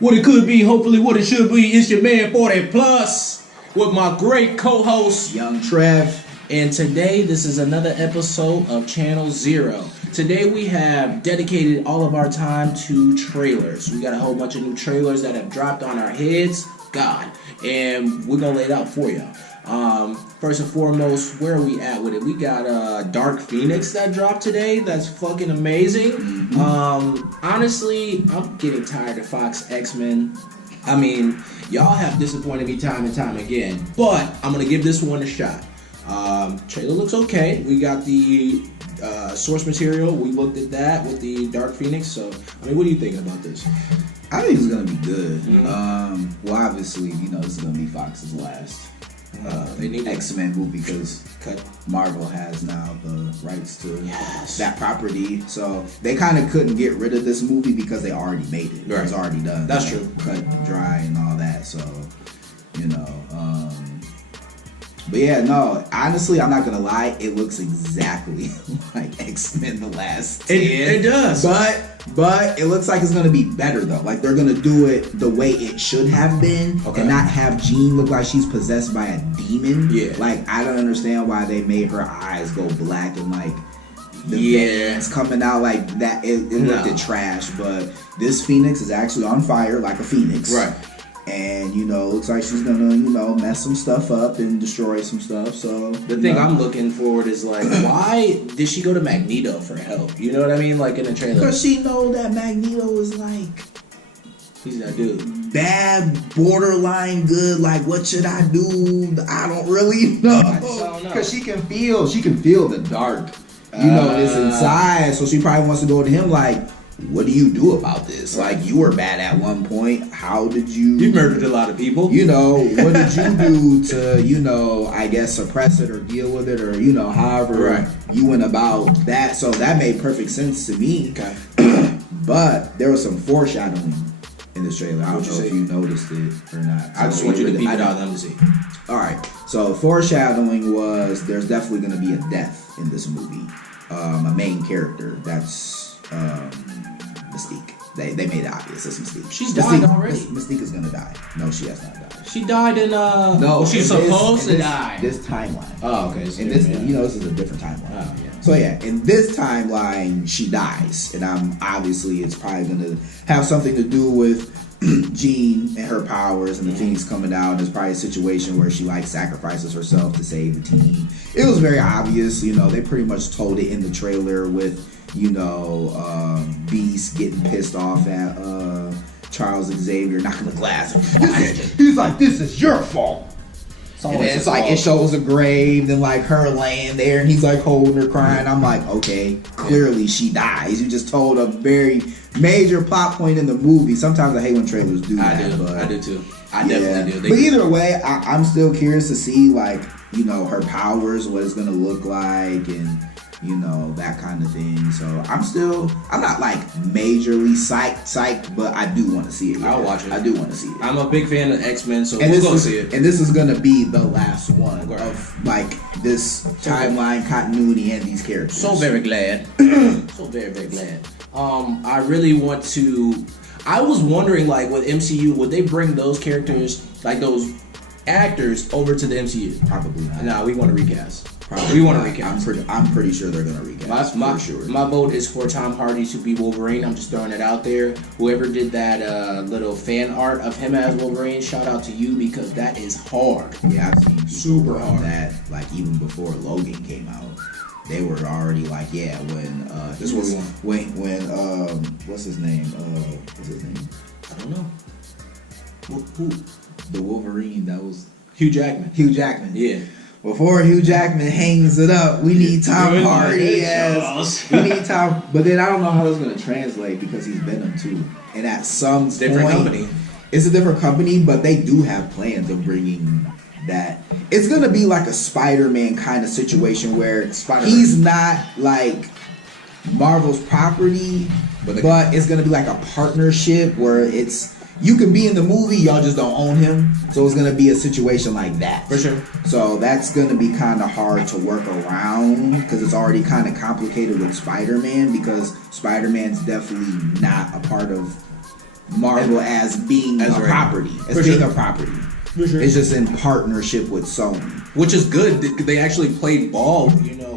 What it could be, hopefully what it should be. It's your man 40 Plus with my great co-host Young Trev. And today this is another episode of Channel Zero. Today we have dedicated all of our time to trailers. We got a whole bunch of new trailers that have dropped on our heads. God. And we're gonna lay it out for y'all. First and foremost, where are we at with it? We got Dark Phoenix that dropped today. That's fucking amazing. Honestly, I'm getting tired of Fox X-Men. I mean, y'all have disappointed me time and time again, but I'm gonna give this one a shot. Trailer looks okay. We got the source material. We looked at that with the Dark Phoenix. So, I mean, what are you thinking about this? I think it's gonna be good. Well, obviously, you know, this is gonna be Fox's last they need X-Men movie because Marvel has now the rights to that property. So they kind of couldn't get rid of this movie because they already made it. Right. It was already done. That's true. Cut, dry, and all that. So, you know. But yeah, no, honestly, I'm not gonna lie, it looks exactly like X-Men the last 10. It does. But it looks like it's gonna be better though. Like they're gonna do it the way it should have been, and not have Jean look like she's possessed by a demon. Yeah. Like I don't understand why they made her eyes go black and like the veins coming out like that. It looked trash. But this Phoenix is actually on fire like a phoenix. Right. And, you know, looks like she's gonna, you know, mess some stuff up and destroy some stuff. So the thing I'm looking forward is like, why did she go to Magneto for help? You know what I mean? Like in the trailer, because she know that Magneto is like, he's that dude, bad, borderline good. Like, what should I do? I don't really know. Because she can feel the dark. You know, it's inside. So she probably wants to go to him like, what do you do about this? Like, you were bad at one point. How did you... You murdered a lot of people. You know, what did you do to, you know, I guess suppress it or deal with it or, you know, however you went about that. So that made perfect sense to me. Okay. But there was some foreshadowing in this trailer. I don't know if you noticed it or not. I just want you to peep it out and see. All right. So foreshadowing was there's definitely going to be a death in this movie. A main character. That's... Mystique. They made it obvious. It's Mystique. She's died already. Mystique is gonna die. No, she has not died. She died in no. She's supposed to die. This timeline. Oh, okay. So in this, you know, this is a different timeline. Oh, yeah. So yeah, in this timeline, she dies, and obviously it's probably gonna have something to do with Jean and her powers and the Phoenix coming out. And there's probably a situation where she like sacrifices herself to save the team. It was very obvious. You know, they pretty much told it in the trailer with, you know, Beast getting pissed off at Charles Xavier knocking the glass. He's like, this is your fault. And then it's like, it shows a grave and like her laying there and he's like holding her crying. I'm like, okay, clearly she dies. You just told a very major plot point in the movie. Sometimes I hate when trailers do that. I do too. I definitely do. But either way, I'm still curious to see like, you know, her powers, what it's gonna look like and, you know, that kind of thing. So I'm not like majorly psyched, but I do want to see it. I'll watch it. I do want to see it. I'm a big fan of X-Men, so we'll go see it. And this is gonna be the last one of like this timeline continuity and these characters. So very glad. So very, very glad. I really want to. I was wondering, like, with MCU, would they bring those characters, like those actors, over to the MCU? Probably not. Nah, we want to recast. We want to recast. I'm pretty sure they're gonna recast. My vote is for Tom Hardy to be Wolverine. I'm just throwing it out there. Whoever did that little fan art of him as Wolverine, shout out to you because that is hard. Yeah, I've seen super hard. That like even before Logan came out, they were already like, yeah, when this is what we want. When what's his name? What's his name? I don't know. Who? The Wolverine that was Hugh Jackman. Yeah. Before Hugh Jackman hangs it up, we need Tom Hardy as we need Tom. But then I don't know how that's going to translate because he's Venom too, and at some different company. It's a different company, but they do have plans of bringing that. It's going to be like a Spider-Man kind of situation where he's not like Marvel's property, but it's going to be like a partnership where it's. You can be in the movie, y'all just don't own him. So it's going to be a situation like that. For sure. So that's going to be kind of hard to work around because it's already kind of complicated with Spider-Man because Spider-Man's definitely not a part of Marvel as being a property. As being a property. It's just in partnership with Sony. Which is good. They actually played ball,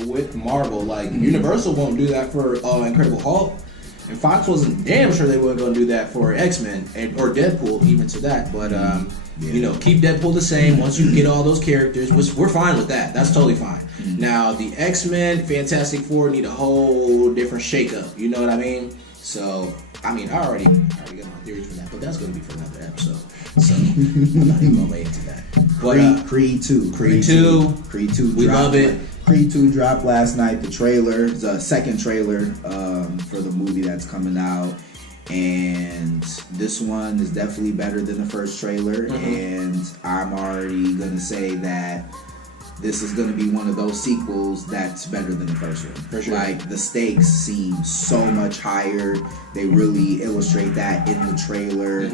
with Marvel. Like, Universal won't do that for Incredible Hulk. And Fox wasn't damn sure they weren't going to do that for X-Men or Deadpool, even to that. But, keep Deadpool the same. Once you get all those characters, which we're fine with that. That's totally fine. Now, the X-Men, Fantastic Four need a whole different shakeup. You know what I mean? So, I already got my theories for that. But that's going to be for another episode. So, I'm not even going to lay into that. But, Creed 2. Creed 2. Creed 2. We love it. Creed 2 dropped last night. The trailer, the second trailer for the movie that's coming out. And this one is definitely better than the first trailer. And I'm already going to say that this is going to be one of those sequels that's better than the first one. For sure. Like, the stakes seem so much higher. They really illustrate that in the trailer.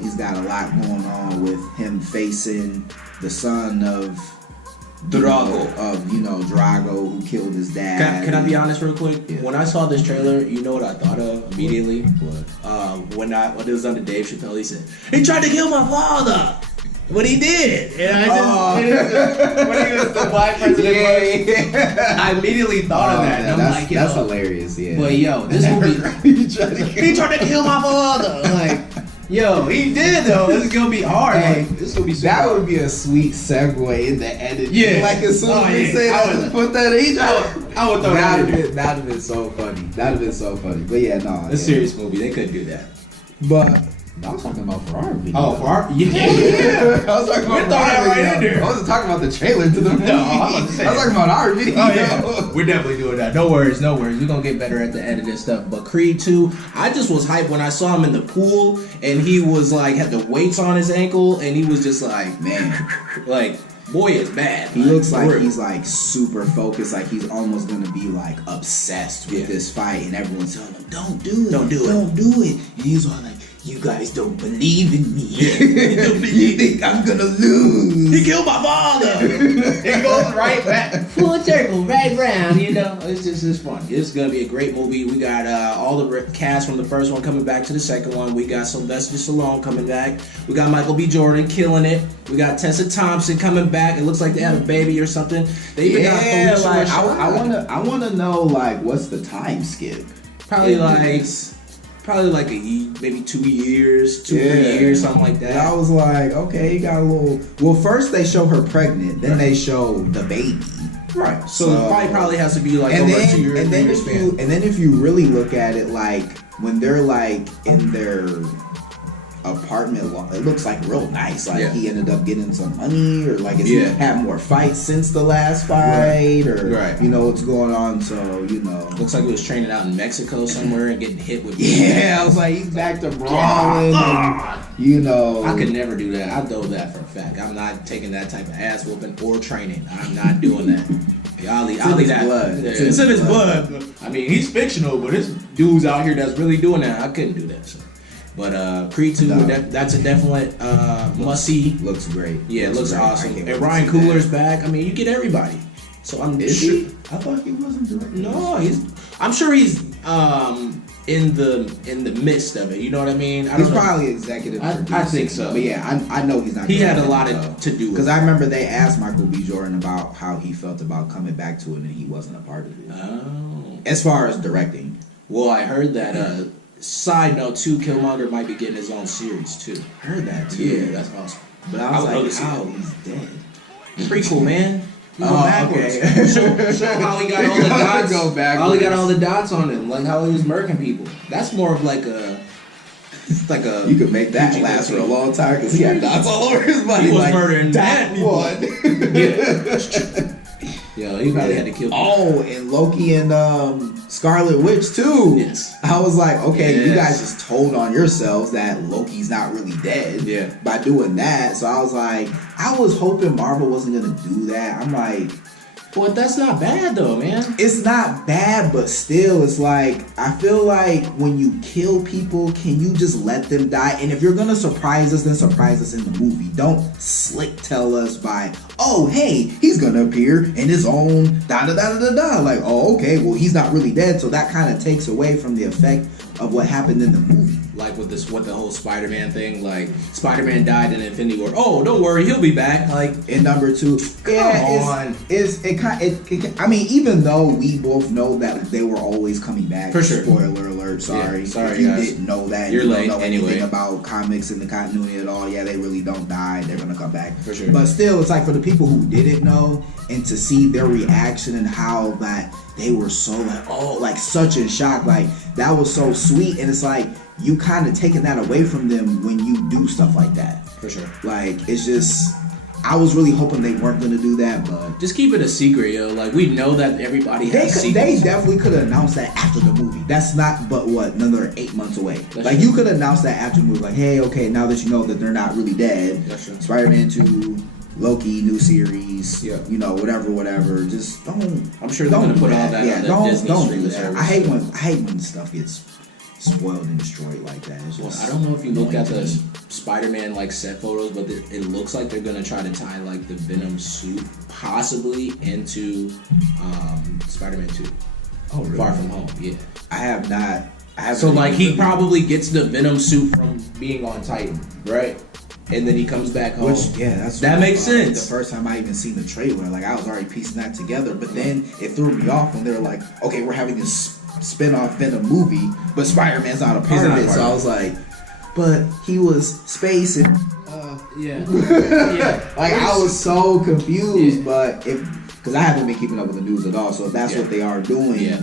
He's got a lot going on with him facing the son of Drago, who killed his dad. Can I be honest real quick? Yeah. When I saw this trailer, you know what I thought of immediately? What? When it was under Dave Chappelle, he said, he tried to kill my father! But he did! And when he was the black president, I immediately thought of that. And I'm like, that's hilarious, yeah. But this movie, he tried to kill my father! Like, yo, he did though. This is gonna be hard. Hey, this is gonna be super that hard. would be a sweet segue in the edit. Yeah. Like as soon as we say that, put that in. I would throw that in. That'd have been so funny. That'd have been so funny. But yeah, no. A serious movie. They couldn't do that. But I was talking about for our video. Oh, for our I was talking about that right in there. I wasn't talking about the trailer to the movie. I was talking about our video. Oh, yeah. We're definitely doing that. No worries. We're gonna get better at the editing stuff. But Creed 2, I just was hyped when I saw him in the pool and he was like had the weights on his ankle and he was just like, man, like, boy is bad. He looks like he's like super focused, like he's almost gonna be like obsessed with this fight, and everyone's telling him, "Don't do it, don't do it." And he's all like, "You guys don't believe in me. You think I'm gonna lose? He killed my father." It goes right back, full circle, right round. It's fun. It's gonna be a great movie. We got all the cast from the first one coming back to the second one. We got Sylvester Stallone coming back. We got Michael B. Jordan killing it. We got Tessa Thompson coming back. It looks like they had a baby or something. They even got like I wanna know like what's the time skip? Probably like maybe 2 years, 3 years, something like that. And I was like, okay, you got a little. Well, first they show her pregnant, then they show the baby. Right. So it probably has to be like over a 2 year and then if you really look at it, like when they're like in their apartment, it looks like real nice. Like he ended up getting some money, or like he had more fights since the last fight, or what's going on. So looks like he was training out in Mexico somewhere and getting hit with. I was like, he's back to brawling. I could never do that. I know that for a fact. I'm not taking that type of ass whooping or training. I'm not doing that. I'll leave that. It's in his blood. I mean, he's fictional, but this dude's out here that's really doing that. I couldn't do that. So. But Creed 2, that's a definite must see. Looks great. Yeah, it looks awesome. And Ryan Coogler's back. I mean, you get everybody. So I'm sure. I thought he wasn't directing. No, I'm sure he's in the midst of it. You know what I mean? He's probably executive producer. I think so. But yeah, I know he's not. He had a lot to do with it. Because I remember they asked Michael B. Jordan about how he felt about coming back to it, and he wasn't a part of it. Oh. As far as directing. Well, I heard that. Side note too, Killmonger might be getting his own series too. I heard that too. Yeah, that's awesome. But I was like, how he's dead? Prequel, man. Okay. Show how he got all the dots. How he got all the dots on him, like how he was murking people. That's more of like a. You could make that last for a long time because he had dots all over his body. He was murdering that one. Yeah. Yo, he probably had to kill people. Oh, and Loki and Scarlet Witch too. Yes. I was like, okay, you guys just told on yourselves that Loki's not really dead by doing that. So I was like, I was hoping Marvel wasn't gonna do that. I'm like, but that's not bad though, man. It's not bad, but still, it's like, I feel like when you kill people, can you just let them die? And if you're gonna surprise us, then surprise us in the movie. Don't slick tell us by, oh, hey, he's gonna appear in his own da da da da da da. Like, oh, okay, well, he's not really dead, so that kind of takes away from the effect of what happened in the movie. Like with the whole Spider-Man thing, like Spider-Man died in Infinity War. Oh, don't worry, he'll be back. Like in number 2, I mean, even though we both know that they were always coming back. For sure. Spoiler alert. Sorry, sorry, if you guys. didn't know that. You're you late don't know anyway. anything about comics and the continuity at all. Yeah, they really don't die. They're gonna come back. For sure. But still, it's like for the people who didn't know and to see their reaction and how that they were so like, oh, like such in shock. Like that was so sweet, and it's like you kind of taking that away from them when you do stuff like that. For sure. Like it's just, I was really hoping they weren't gonna do that, but just keep it a secret, yo. Like we know that everybody has secrets. They definitely could have announced that after the movie. That's not but what, another 8 months away. That's like true. you could announce that after the movie, like, hey, okay, now that you know that they're not really dead, That's true. Spider-Man 2, Loki, new series, Yeah. you know, whatever. Just don't. I'm sure they're gonna do put all that Yeah, on the don't Disney do streaming that. service. I hate when stuff gets spoiled and destroyed like that. It's Well, just I don't know if you look at the annoying. Spider-Man like set photos, but it looks like they're gonna try to tie like the Venom suit possibly into Spider-Man 2. Oh, really? Far From Home. Yeah. I haven't So like he really- probably gets the Venom suit from being on Titan, right? And then he comes back home. Which, yeah, that's That what makes I thought. sense. The first time I even seen the trailer, like I was already piecing that together, but then it threw me off when they were like, okay, we're having this spin-off Venom movie, but Spider-Man's not a part of it. So I was like, but he was space and Yeah. Yeah. like I was so confused, Yeah. but because I haven't been keeping up with the news at all, so if that's Yeah. what they are doing, Yeah.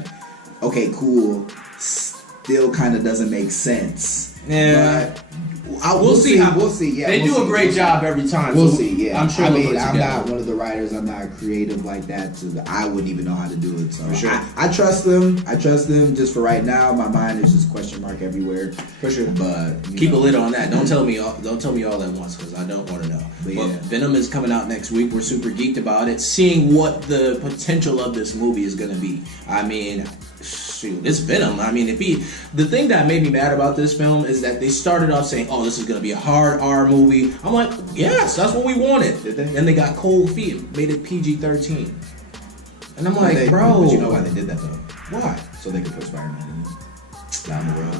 okay, cool. Still kind of doesn't make sense. Yeah. But We'll see how- We'll see. Yeah, They we'll do a see. great job every time. We'll so see. Yeah, I'm sure I they'll mean, put it I'm together. not one of the writers. I'm not creative like that. So I wouldn't even know how to do it. So For sure. I trust them. I trust them. Just for right now, my mind is just question mark everywhere. For sure. But Keep a lid on that. Don't tell me all at once because I don't want to know. But But yeah. Venom is coming out next week. We're super geeked about it. Seeing what the potential of this movie is going to be. I mean, shoot, it's Venom. I mean, the thing that made me mad about this film is that they started off saying, "Oh, this is going to be a hard R movie." I'm like, yes, that's what we wanted. Did they? Then they got cold feet, made it PG-13, and I'm like, But bro, you know why they did that though? why? So they could put Spider-Man in it down the road.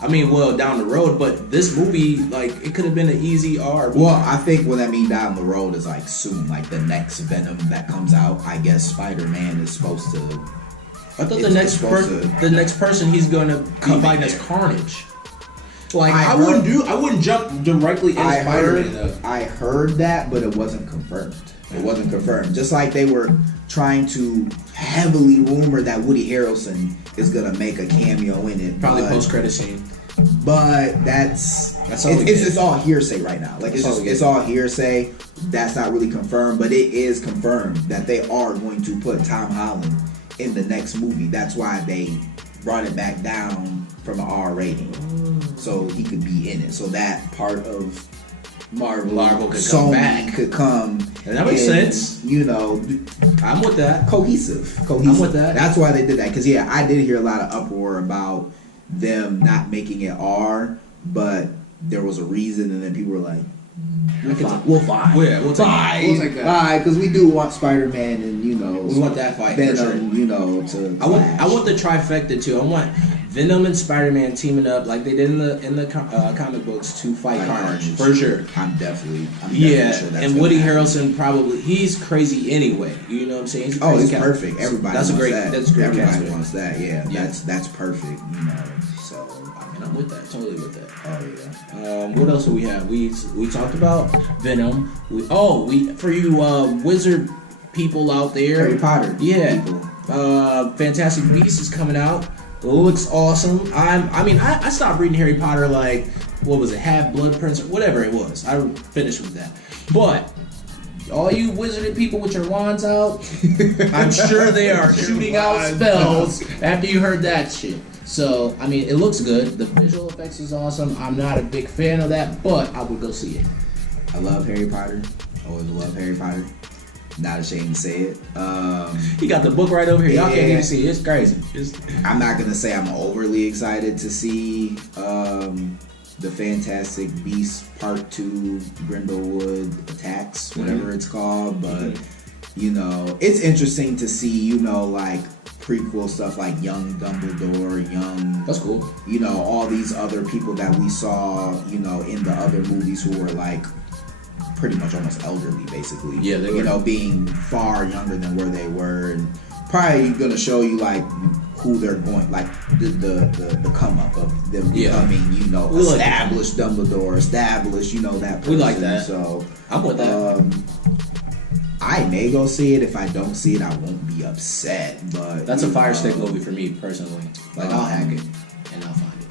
I mean, well, down the road, but this movie, like, it could have been an easy R. Well, I think what I mean down the road is like soon, like the next Venom that comes out. I guess Spider-Man is supposed to. I thought It's supposed to- the next person he's gonna be Come in fighting is there. Carnage. Like I I wouldn't jump directly in I Spider-Man. heard that, but it wasn't confirmed. It wasn't confirmed. Just like they were trying to heavily rumor that Woody Harrelson is gonna make a cameo in it. Probably but, post-credit scene. But that's all we it's get. just all hearsay right now. Like That's all we get. it's all hearsay. That's not really confirmed, but it is confirmed that they are going to put Tom Holland in the next movie. That's why they brought it back down from an R rating, so he could be in it. So that part of Marvel could come Sony back. could come. And that makes sense. You know, I'm with that. cohesive. I'm with that. That's why they did that. Because yeah, I did hear a lot of uproar about them not making it R, but there was a reason, and then people were like, "We'll fight. We'll fight. Yeah, we'll take that. Because we do want Spider-Man, and you know, We want that fight, for Venom, sure. you know, to. I want clash. the trifecta too. I want Venom and Spider-Man teaming up like they did in the comic books to fight Fight Carnage Carnage. for sure. I'm definitely Yeah, sure that's and gonna Woody happen. He's crazy anyway. You know what I'm saying? He's a Oh, crazy he's cat. perfect. Everybody That's a wants great. that. That's a great. Everybody casting. wants that. Yeah, Yeah. that's perfect. You know, so I mean, I'm with that. Totally with that. oh yeah. What else do we have? We talked about Venom. We for you wizard people out there. Harry Potter. Yeah. People. Fantastic Beasts is coming out. It looks awesome. I stopped reading Harry Potter like what was it, Half Blood Prince or whatever it was. I finished with that. But all you wizarded people with your wands out, I'm sure they are shooting out spells after you heard that shit. So, I mean, it looks good. The visual effects is awesome. I'm not a big fan of that, but I would go see it. I love Harry Potter. Always love Harry Potter. Not ashamed to say it. He got the book right over here. Y'all can't Yeah. even see it. It's crazy. I'm not gonna say I'm overly excited to see the Fantastic Beasts Part 2 Grindelwald Attacks, whatever it's called. But, you know, it's interesting to see, you know, like, prequel stuff like young Dumbledore, young... That's cool. You know, all these other people that we saw, you know, in the other movies who were, like, pretty much almost elderly, basically. Yeah, they were. You know, being far younger than where they were. And probably gonna show you, like, who they're going, like, the come up of them becoming, you know, established Dumbledore, established, you know, that person. We like that. So, I'm with that. I may go see it. If I don't see it, I won't be upset. But that's a fire stick movie for me personally. Like, I'll hack it and I'll find it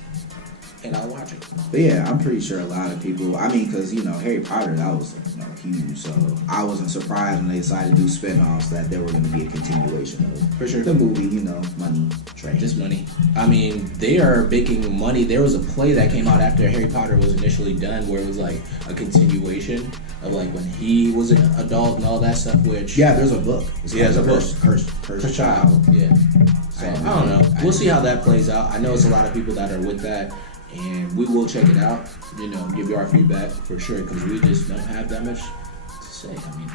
and I'll watch it. But yeah, I'm pretty sure a lot of people. I mean, because you know, Harry Potter, that was, you know, huge. So I wasn't surprised when they decided to do spin-offs that there were going to be a continuation of for sure the movie. You know, money train. Just money. I mean, they are making money. There was a play that came out after Harry Potter was initially done, where it was like a continuation of like when he was an adult and all that stuff. Which there's a book. There's a book. Cursed Child. Yeah. So I don't know. We'll see how that plays out. I know it's a lot of people that are with that, and we will check it out. You know, give you our feedback for sure, because we just don't have that much to say. I mean,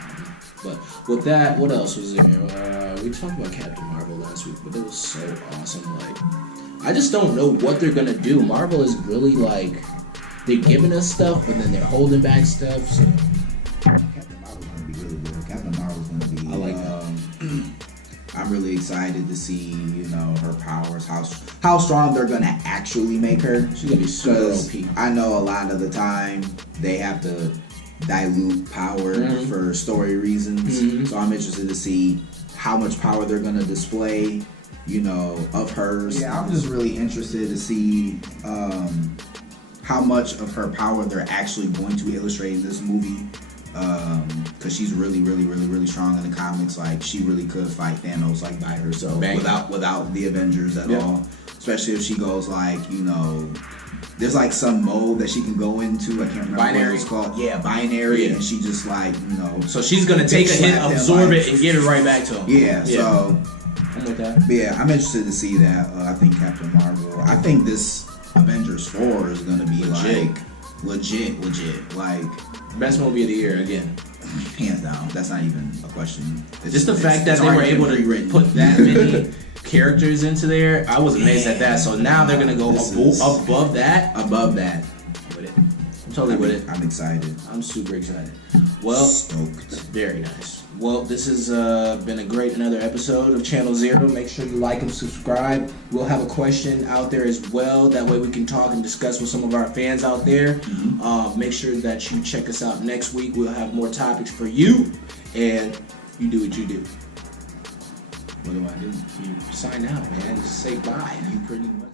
but with that, what else was there? We talked about Captain Marvel last week, but it was so awesome. Like, I just don't know what they're gonna do. Marvel is really like, they're giving us stuff, but then they're holding back stuff. So Captain Marvel's gonna be really good. Captain Marvel's gonna be. I like that. I'm really excited to see, you know, her powers, how strong they're gonna actually make her. She's gonna be super OP. I know a lot of the time they have to dilute power for story reasons. So I'm interested to see how much power they're gonna display, you know, of hers. Yeah, I'm just really interested to see how much of her power they're actually going to illustrate in this movie. Because she's really, really, really, really strong in the comics. Like, she really could fight Thanos like by herself without the Avengers at all. Especially if she goes like, you know, there's like some mode that she can go into. I can't remember what it's called. Yeah, binary, and she just like, you know. So she's gonna take a hit, absorb it, and give it right back to him. Yeah. So I'm with that. Yeah, I'm interested to see that. I think Captain Marvel. I think this Avengers 4 is gonna be legit. Like. Best movie of the year again. Hands down. That's not even a question. Just the fact that they were able to put that many characters into there, I was amazed at that. So now they're gonna go above that. Above that. With it. I'm totally with it. I'm excited. I'm super excited. Well, stoked. Very nice. Well, this has been another episode of Channel Zero. Make sure you like and subscribe. We'll have a question out there as well. That way we can talk and discuss with some of our fans out there. Make sure that you check us out next week. We'll have more topics for you. And you do what you do. What do I do? You sign out, man. Just say bye. You pretty much.